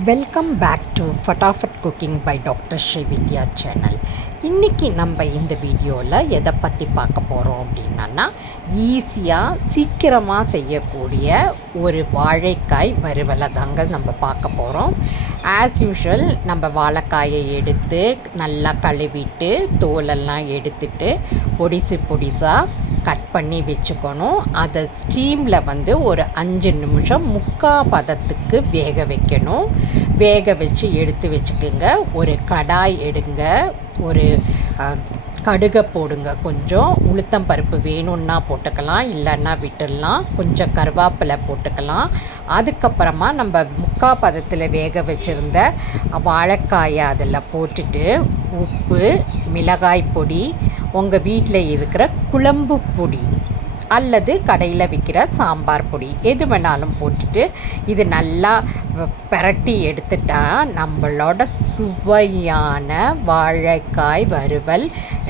Welcome back to Fatafat cooking by doctor Srividya channel. இன்றைக்கி நம்ம இந்த வீடியோவில் எதை பற்றி பார்க்க போகிறோம் அப்படின்னா, ஈஸியாக சீக்கிரமாக செய்யக்கூடிய ஒரு வாழைக்காய் வறுவலை தாங்க நம்ம பார்க்க போகிறோம். ஆஸ் யூஷுவல் நம்ம வாழைக்காயை எடுத்து நல்லா கழுவிட்டு தோலெல்லாம் எடுத்துட்டு பொடிசாக கட் பண்ணி வச்சுக்கணும். அதை ஸ்டீமில் ஒரு 5 நிமிஷம் முக்கால் பதத்துக்கு வேக வைக்கணும். வேக வச்சு எடுத்து வச்சுக்கோங்க. ஒரு கடாய் எடுங்க, ஒரு கடுகை போடுங்க, கொஞ்சம் உளுத்தம் பருப்பு வேணும்னா போட்டுக்கலாம், இல்லைன்னா விட்டுடலாம். கொஞ்சம் கருவேப்பிலை போட்டுக்கலாம். அதுக்கப்புறமா நம்ம முக்கால் பதத்தில் வேக வச்சுருந்த வாழைக்காயை அதில் போட்டுட்டு உப்பு, மிளகாய் பொடி, உங்கள் வீட்டில் இருக்கிற குழம்பு பொடி அல்லது கடையில் விற்கிற சாம்பார் பொடி எது வேணாலும் போட்டுட்டு இது நல்லா பிரட்டி எடுத்துட்டா நம்மளோட சுவையான வாழைக்காய் வறுவல்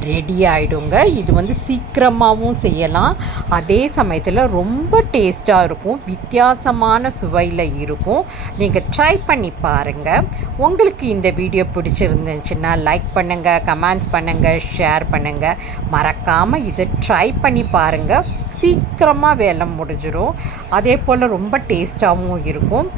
ரெடி ஆகிடுங்க. இது சீக்கிரமாகவும் செய்யலாம், அதே சமயத்தில் ரொம்ப டேஸ்ட்டாக இருக்கும், வித்தியாசமான சுவையில் இருக்கும். நீங்கள் ட்ரை பண்ணி பாருங்கள். உங்களுக்கு இந்த வீடியோ பிடிச்சிருந்துச்சுன்னா லைக் பண்ணுங்கள், கமெண்ட்ஸ் பண்ணுங்கள், ஷேர் பண்ணுங்கள். மறக்காமல் இதை ட்ரை பண்ணி பாருங்கள். சீக்கிரமாக வேலை முடிஞ்சிடும், அதே போல் ரொம்ப டேஸ்ட்டாகவும் இருக்கும்.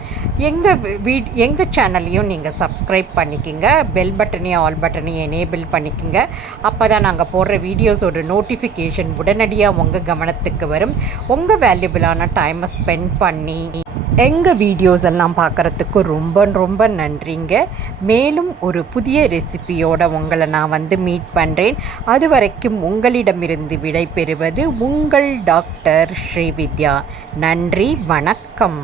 எங்கள் சேனல்லையும் நீங்கள் சப்ஸ்கிரைப் பண்ணிக்கோங்க. பெல் பட்டனையும் ஆல் பட்டனையும் எனேபிள் பண்ணிக்கோங்க. அப்போ தான் நாங்கள் போடுற வீடியோஸோட நோட்டிஃபிகேஷன் உடனடியாக உங்கள் கவனத்துக்கு வரும். உங்கள் வேல்யூபிளான டைமை ஸ்பெண்ட் பண்ணி எங்கள் வீடியோஸ் எல்லாம் பார்க்குறதுக்கு ரொம்ப நன்றிங்க. மேலும் ஒரு புதிய ரெசிபியோடு உங்களை நான் மீட் பண்ணுறேன். அது வரைக்கும் உங்களிடமிருந்து விடை பெறுவது உங்கள் டாக்டர் ஸ்ரீவித்யா. நன்றி, வணக்கம்.